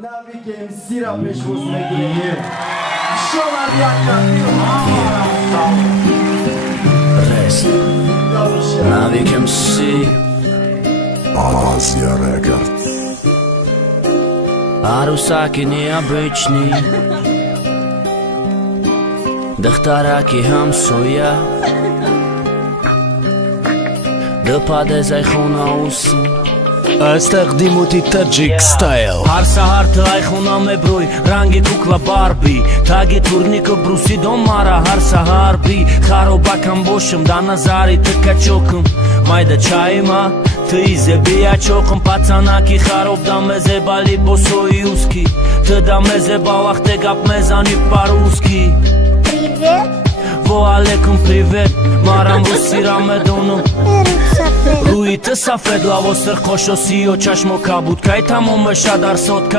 Навіки МС-ра прийшло з Медії. Що на Rest. Navik MC. Азия Рекорд. Арусаки необычный. Дохтараки хамсоя. Дпаде зайхуна усын. استخدم تاجيك ستايل هر سحر تایخونا مبروی رنگ کوکلا باربی تاگی турника бруси до мара هر سحر би خرابکم باشم در نظری تکه چوکم майда чайма ты изебия чоком пацанаки خراب даме зебали босои уски ты даме зеба вахте гап мезани по-русски Привет. Во алейкум привет марам русира медону Привет. روی ت سفید لباس خوش و سی و چشم و کبود که تمام شدر صد